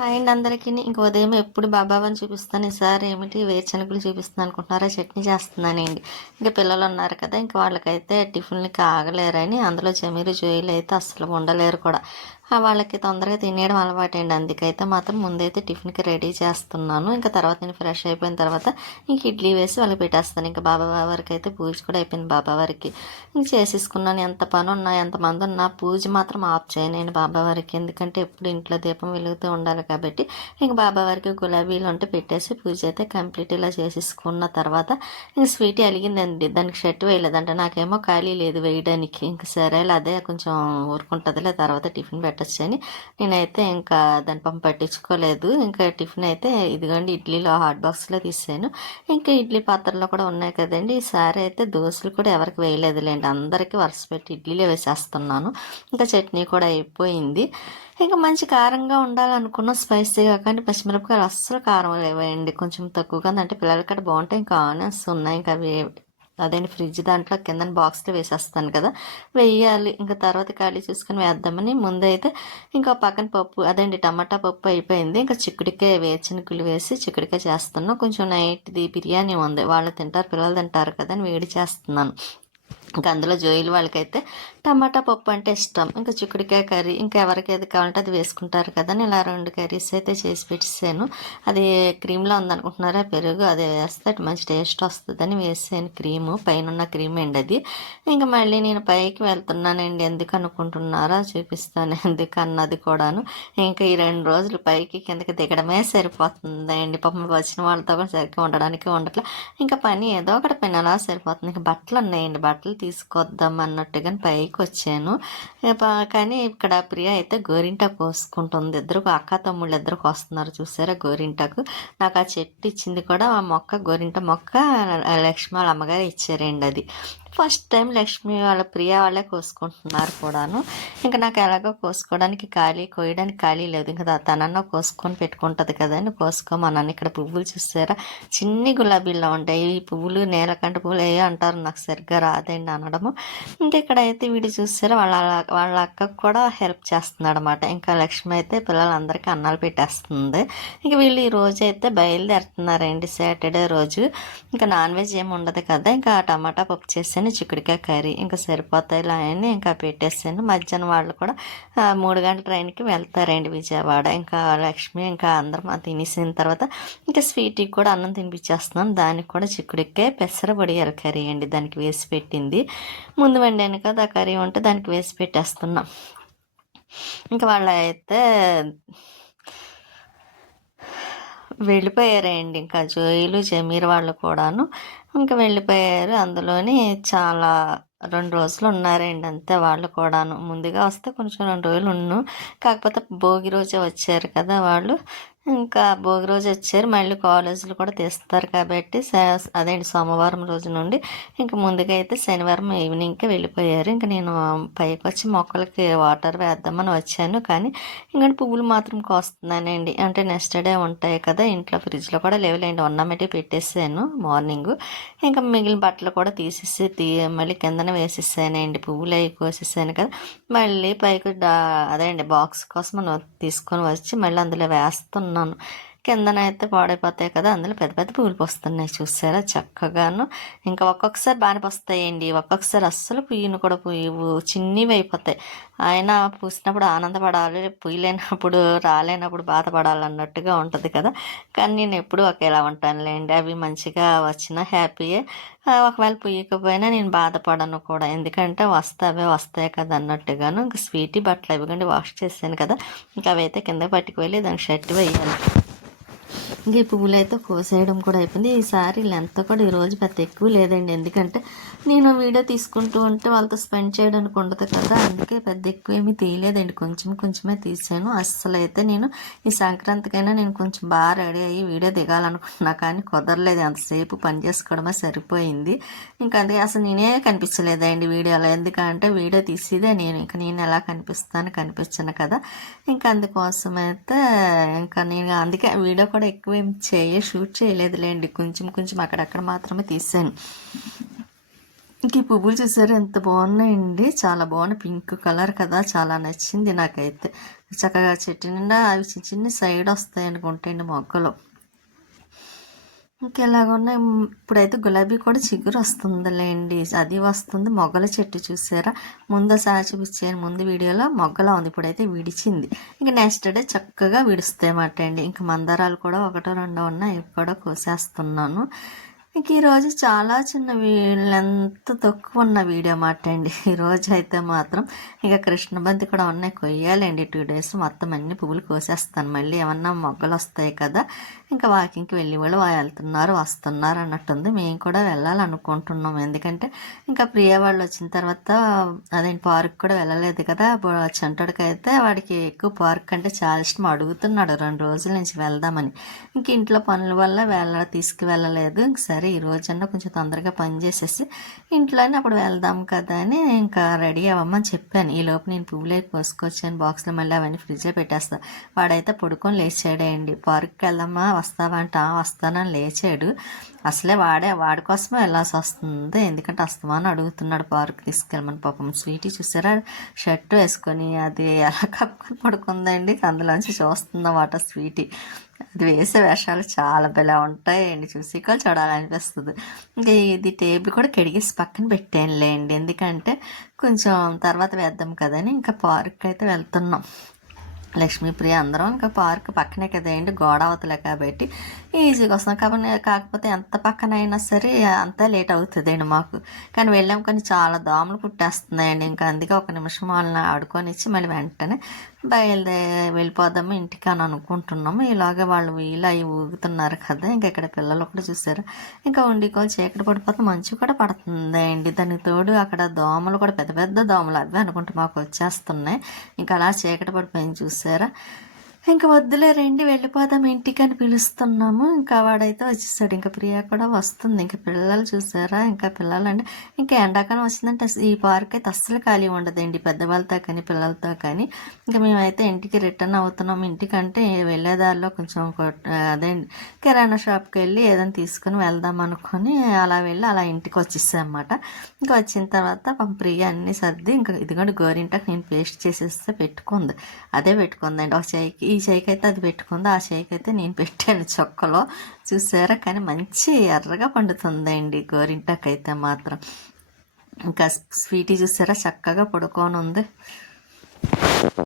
Hi అండి అందరికీ. ఇంక ఉదయం ఎప్పుడు బాబావని చూపిస్తాను. ఈసారి ఏమిటి? వేరుశనగలు చూపిస్తాను అనుకుంటున్నారా? చట్నీ చేస్తున్నానండి ఇంకా పిల్లలు ఉన్నారు కదా ఇంకా వాళ్ళకైతే టిఫిన్లకి ఆగలేరని అందులో జమీరు జోయిలు అయితే అస్సలు ఉండలేరు కూడా. వాళ్ళకి తొందరగా తినేయడం అలవాటండి. అందుకైతే మాత్రం ముందైతే టిఫిన్కి రెడీ చేస్తున్నాను. ఇంకా తర్వాత నేను ఫ్రెష్ అయిపోయిన తర్వాత ఇంక ఇడ్లీ వేసి వాళ్ళకి పెట్టేస్తాను. ఇంకా బాబా వారికి అయితే పూజ కూడా అయిపోయింది బాబా వారికి. ఇంక చేసేసుకున్నాను. ఎంత పని ఉన్నా ఎంతమంది ఉన్నా పూజ మాత్రం ఆఫ్ చేయనండి బాబా వారికి. ఎందుకంటే ఎప్పుడు ఇంట్లో దీపం వెలుగుతూ ఉండాలి కాబట్టి ఇంక బాబా వారికి గులాబీలు ఉంటే పెట్టేసి పూజ అయితే కంప్లీట్ ఇలా చేసేసుకున్న తర్వాత ఇంక స్వీట్ అలిగిందండి. దానికి షర్ట్ వేయలేదంటే. నాకేమో ఖాళీ లేదు వేయడానికి. ఇంక సరేలే అదే కొంచెం ఊరుకుంటుందిలే తర్వాత టిఫిన్ పెట్టచ్చని నేనైతే ఇంకా దాని పంప పట్టించుకోలేదు. ఇంకా టిఫిన్ అయితే ఇదిగోండి ఇడ్లీలో హాట్ బాక్స్లో తీసాను ఇంకా ఇడ్లీ పాత్రలో కూడా ఉన్నాయి కదండి. ఈసారి అయితే దోశలు కూడా ఎవరికి వేయలేదులేండి. అందరికీ వరుస పెట్టి ఇడ్లీలే వేసేస్తున్నాను. ఇంకా చట్నీ కూడా అయిపోయింది. ఇంకా మంచి కారంగా ఉండాలనుకున్న స్పైసీగా కానీ పచ్చిమిరపకాయలు అస్సలు కారం లేవండి. కొంచెం తక్కువగా అంటే పిల్లలకి కూడా బాగుంటాయి. ఇంకా ఆనియన్స్ ఉన్నాయి. ఇంకా అవి అదే ఫ్రిడ్జ్ దాంట్లో కింద బాక్స్లో వేసేస్తాను కదా. వేయాలి. ఇంకా తర్వాత ఖాళీ చూసుకొని వేద్దామని ముందైతే ఇంకా పక్కన పప్పు అదండి టమాటా పప్పు అయిపోయింది. ఇంకా చిక్కుడికాయ వేచినకులు వేసి చిక్కుడికాయ చేస్తున్నాను. కొంచెం నైట్ది బిర్యానీ ఉంది. వాళ్ళు తింటారు పిల్లలు తింటారు కదా అని వేడి చేస్తున్నాను. ఇంకా అందులో జోయిల్ వాళ్ళకైతే టమాటా పప్పు అంటే ఇష్టం. ఇంకా చిక్కుడికాయ కర్రీ ఇంకా ఎవరికి ఏది కావాలంటే అది వేసుకుంటారు కదా. నేను ఇలా రెండు కర్రీస్ అయితే చేసి పెట్టేసాను. అది క్రీమ్లో ఉందనుకుంటున్నారా? పెరుగు అది వేస్తే మంచి టేస్ట్ వస్తుందని వేసాను క్రీము. పైన ఉన్న క్రీమ్ అండి అది. ఇంకా మళ్ళీ నేను పైకి వెళ్తున్నానండి. ఎందుకు అనుకుంటున్నారా చూపిస్తాను. ఎందుకు అన్నది కూడాను. ఇంకా ఈ రెండు రోజులు పైకి కిందకి దిగడమే సరిపోతుందండి. పాపం వచ్చిన వాళ్ళతో కూడా సరిగ్గా ఉండడానికి ఉండట్లే. ఇంకా పని ఏదో ఒకటి పని అలా సరిపోతుంది. ఇంకా బట్టలు ఉన్నాయండి. బట్టలు తీసుకొద్దాం అన్నట్టుగా పైకి వచ్చాను కానీ ఇక్కడ ప్రియ అయితే గోరింటాకు కోసుకుంటుంది. ఇద్దరు అక్క తమ్ముళ్ళు ఇద్దరు వస్తున్నారు చూసారా గోరింటాకు. నాకు ఆ చెట్టు ఇచ్చింది కూడా ఆ మొక్క గోరింట మొక్క లక్ష్మాల వాళ్ళ అమ్మగారు ఇచ్చారండి అది. ఫస్ట్ టైం లక్ష్మి వాళ్ళ ప్రియ వాళ్ళే కోసుకుంటున్నారు కూడాను. ఇంకా నాకు ఎలాగో కోసుకోవడానికి ఖాళీ కోయడానికి ఖాళీ లేదు. ఇంకా తనన్న కోసుకొని పెట్టుకుంటుంది కదా అని కోసుకోమన్నాను ఇక్కడ పువ్వులు చూసారా? చిన్ని గులాబీల్లో ఉంటాయి. ఈ పువ్వులు నేలకంట పువ్వులు ఏ అంటారు నాకు సరిగ్గా రాదండి అనడము. ఇంకా ఇక్కడైతే వీడు చూసారా? వాళ్ళ వాళ్ళ అక్కకు కూడా హెల్ప్ చేస్తున్నాడు అనమాట ఇంకా లక్ష్మి అయితే పిల్లలందరికీ అన్నాలు పెట్టేస్తుంది. ఇంకా వీళ్ళు ఈ రోజు అయితే బయలుదేరుతున్నారండి సాటర్డే రోజు. ఇంకా నాన్ వెజ్ ఏమి ఉండదు కదా. ఇంకా టమాటా పప్పు చేసి పెట్టేసాను చిక్కుడికాయ కర్రీ ఇంకా సరిపోతాయి అని ఇంకా పెట్టేసాను. మధ్యాహ్నం వాళ్ళు కూడా మూడు గంటల ట్రైన్కి వెళ్తారండి విజయవాడ. ఇంకా లక్ష్మి ఇంకా అందరం తినేసిన తర్వాత ఇంకా స్వీట్కి కూడా అన్నం తినిపించేస్తున్నాను దానికి కూడా చిక్కుడికాయ పెసర బొడియాల కర్రీ అండి దానికి వేసి పెట్టింది. ముందు వండాను కదా ఆ కర్రీ ఉంటే దానికి వేసి పెట్టేస్తున్నాం. ఇంకా వాళ్ళు అయితే వెళ్ళిపోయారండి. ఇంకా జోయిలు జమీర్ వాళ్ళు కూడాను ఇంకా వెళ్ళిపోయారు. అందులోని చాలా రెండు రోజులు ఉన్నారండి అంతే వాళ్ళు కూడాను. ముందుగా వస్తే కొంచెం రెండు రోజులు ఉన్ను కాకపోతే భోగి రోజే వచ్చారు కదా వాళ్ళు. ఇంకా భోగి రోజు వచ్చారు. మళ్ళీ కాలేజీలు కూడా తీస్తారు కాబట్టి అదేంటి సోమవారం రోజు నుండి ఇంకా ముందుగా అయితే శనివారం ఈవినింగ్కి వెళ్ళిపోయారు. ఇంకా నేను పైకి వచ్చి మొక్కలకి వాటర్ వేద్దామని వచ్చాను. కానీ ఇంకా పువ్వులు మాత్రం కోస్తున్నానండి. అంటే నెక్స్ట్ డే ఉంటాయి కదా ఇంట్లో ఫ్రిడ్జ్లో కూడా లేవులేండి. ఉన్నమటి పెట్టేసాను మార్నింగ్. ఇంకా మిగిలిన బట్టలు కూడా తీసేసి తీ మళ్ళీ కిందన వేసేసానండి. పువ్వులు అవి కోసేసాను కదా. మళ్ళీ పైకి అదే అండి బాక్స్ కోసం తీసుకొని వచ్చి మళ్ళీ అందులో వేస్తున్నాను. ఉన్నాను కిందనైతే పాడైపోతాయి కదా అందులో పెద్ద పెద్ద పూలు పోస్తున్నాయి చూసారా చక్కగాను. ఇంకా ఒక్కొక్కసారి బాగానే పోస్తాయండి. ఒక్కొక్కసారి అస్సలు పుయ్యను కూడా పుయ్యవు. చిన్నవి అయిపోతాయి. ఆయన పూసినప్పుడు ఆనందపడాలి పుయ్యలేనప్పుడు రాలేనప్పుడు బాధపడాలి అన్నట్టుగా ఉంటుంది కదా. కానీ నేను ఎప్పుడూ ఒకేలా ఉంటానులేండి. అవి మంచిగా వచ్చినా హ్యాపీయే. ఒకవేళ పుయ్యకపోయినా నేను బాధపడను కూడా. ఎందుకంటే వస్తావే వస్తాయి కదా అన్నట్టుగాను. ఇంకా స్వీటీ బట్టలు ఇవ్వకండి వాష్ చేశాను కదా. ఇంకా అవి అయితే కింద పట్టుకువెళ్ళి దానికి షర్ట్ వేయాలి. ఇంకా ఈ పువ్వులు అయితే కోసేయడం కూడా అయిపోయింది. ఈసారి లెంత్ కూడా ఈరోజు పెద్ద ఎక్కువ లేదండి. ఎందుకంటే నేను వీడియో తీసుకుంటూ ఉంటే వాళ్ళతో స్పెండ్ చేయడానికి ఉండదు కదా. అందుకే పెద్ద ఎక్కువ ఏమీ తీయలేదండి. కొంచెం కొంచెమే తీసాను. అస్సలు అయితే నేను ఈ సంక్రాంతికైనా నేను కొంచెం బాగా రెడీ అయ్యి వీడియో దిగాలనుకుంటున్నా. కానీ కుదరలేదు. అంతసేపు పని చేసుకోవడమే సరిపోయింది. ఇంకా అందుకే అసలు నేనే కనిపించలేదండి వీడియోలో. ఎందుకంటే వీడియో తీసేదే నేను. ఇంకా నేను ఎలా కనిపిస్తాను కనిపించను కదా. ఇంకా అందుకోసం అయితే ఇంకా నేను అందుకే వీడియో కూడా ఎక్కువ మేము చేయ షూట్ చేయలేదులేండి. కొంచెం కొంచెం అక్కడక్కడ మాత్రమే తీసాను ఇంక ఈ పువ్వులు చూసారు? ఎంత బాగున్నాయండి. చాలా బాగున్నాయి. పింక్ కలర్ కదా. చాలా నచ్చింది నాకైతే. చక్కగా చెట్టు నిండా అవి చిన్న చిన్న సైడ్ వస్తాయి అనుకుంటాయండి మొక్కలు. ఇంకెలాగున్నాయి ఇప్పుడైతే గులాబీ కూడా చిగురు వస్తుందిలేండి. అది వస్తుంది. మొగ్గల చెట్టు చూసారా? ముందు సార్ చూపించాను ముందు వీడియోలో మొగ్గలా ఉంది. ఇప్పుడైతే విడిచింది. ఇంక నెక్స్ట్ డే చక్కగా విడుస్తాయి అన్నమాట అండి. ఇంక మందారాలు కూడా ఒకటో రెండో ఉన్నాయి. ఇవి కూడా కోసేస్తున్నాను. ఇంక ఈరోజు చాలా చిన్న ఎంత తక్కువ ఉన్న వీడియో మాట అండి. ఈరోజు అయితే మాత్రం ఇక కృష్ణబంతి కూడా ఉన్నాయి. కొయ్యాలండి. టూ డేస్ మొత్తం అన్ని పువ్వులు కోసేస్తాను. మళ్ళీ ఏమన్నా మొగ్గలు వస్తాయి కదా ఇంకా వాకింగ్కి వెళ్ళి వాళ్ళు వెళ్తున్నారు వస్తున్నారు అన్నట్టుంది. మేము కూడా వెళ్ళాలనుకుంటున్నాం. ఎందుకంటే ఇంకా ప్రియ వాళ్ళు వచ్చిన తర్వాత అదేంటి పార్క్ కూడా వెళ్ళలేదు కదా. చంటోడికి అయితే వాడికి ఎక్కువ పార్క్ అంటే చాలా ఇష్టం. అడుగుతున్నాడు రెండు రోజుల నుంచి వెళ్దామని. ఇంక ఇంట్లో పనుల వల్ల వెళ్ళ తీసుకువెళ్ళలేదు. ఇంక సరే ఈ రోజన్నా కొంచెం తొందరగా పని చేసేసి ఇంట్లోనే అప్పుడు వెళ్దాం కదా అని ఇంకా రెడీ అవ్వమని చెప్పాను. ఈ లోపు నేను పువ్వులే కోసుకొచ్చాను బాక్స్లో మళ్ళీ అవన్నీ ఫ్రిడ్జ్లో పెట్టేస్తాను వాడైతే పడుకొని లేచాడేయండి పార్క్కి వెళ్దామా వస్తావా అంట వస్తానని లేచాడు. అసలే వాడే వాడి కోసమే వెళ్ళాల్సి వస్తుంది. ఎందుకంటే వస్తామని అడుగుతున్నాడు పార్క్ తీసుకెళ్ళమని పాపం. స్వీటీ చూసారా? షర్ట్ వేసుకొని అది ఎలా కప్పుకొని పడుకుందండి? అందులోంచి చూస్తుందన్నమాట స్వీటీ. అది వేసే వేషాలు చాలా భలే ఉంటాయండి చూసి కూడా చూడాలనిపిస్తుంది. ఇంకా ఇది టేబుల్ కూడా కడిగేసి పక్కన పెట్టానులేండి ఎందుకంటే కొంచెం తర్వాత వేద్దాం కదని ఇంకా పార్క్ అయితే వెళ్తున్నాం. లక్ష్మీప్రియ అందరం ఇంకా పార్క్ పక్కనే కదండి గోడ అవతలే కాబట్టి ఈజీగా వస్తాం కాబట్టి కాకపోతే ఎంత పక్కన అయినా సరే అంతా లేట్ అవుతుందండి మాకు. కానీ వెళ్ళాం కానీ చాలా దోమలు పుట్టేస్తున్నాయండి. ఇంకా అందుకే ఒక నిమిషం వాళ్ళని ఆడుకొని ఇచ్చి మళ్ళీ వెంటనే బయలుదే వెళ్ళిపోదాము ఇంటికి అని అనుకుంటున్నాము ఇలాగే వాళ్ళు వీళ్ళు అవి ఊగుతున్నారు కదా ఇంకా ఇక్కడ పిల్లలు కూడా చూసారు ఇంకా ఉండికోలు చీకటి పడిపోతే మంచు కూడా పడుతుంది అండి దానికి తోడు అక్కడ దోమలు కూడా పెద్ద పెద్ద దోమలు అవి అనుకుంటూ మాకు వచ్చేస్తున్నాయి. ఇంకా అలా చీకటి పడిపోయింది చూసారా ఇంకా వద్దులే రండి వెళ్ళిపోదాం ఇంటికి అని పిలుస్తున్నాము. ఇంకా వాడైతే వచ్చేసాడు. ఇంకా ప్రియా కూడా వస్తుంది. ఇంకా పిల్లలు చూసారా? ఇంకా పిల్లలంటే ఇంకా ఎండాకాలం వచ్చిందంటే ఈ పార్క్ అయితే అస్సలు ఖాళీ ఉండదండి. పెద్దవాళ్ళతో కానీ పిల్లలతో కానీ. ఇంకా మేమైతే ఇంటికి రిటర్న్ అవుతున్నాం ఇంటికంటే వెళ్ళేదారిలో కొంచెం అదే కిరాణా షాప్కి వెళ్ళి ఏదైనా తీసుకుని వెళ్దాం అనుకొని అలా వెళ్ళి అలా ఇంటికి వచ్చేసామన్నమాట ఇంకా వచ్చిన తర్వాత ప్రియ అన్ని సర్ది ఇంకా ఇదిగోండి గోరింటాకు నేను పేస్ట్ చేసేస్తే పెట్టుకుంది. అదే పెట్టుకుందండి. ఒక చేయికి ఈ షేక్ అయితే అది పెట్టుకుందో ఆ షేక్ అయితే నేను పెట్టాను చొక్కలో. చూసారా? కానీ మంచి ఎర్రగా పండుతుందండి గోరింటాకైతే మాత్రం. ఇంకా స్వీటీ చూసారా? చక్కగా పడుకొని ఉంది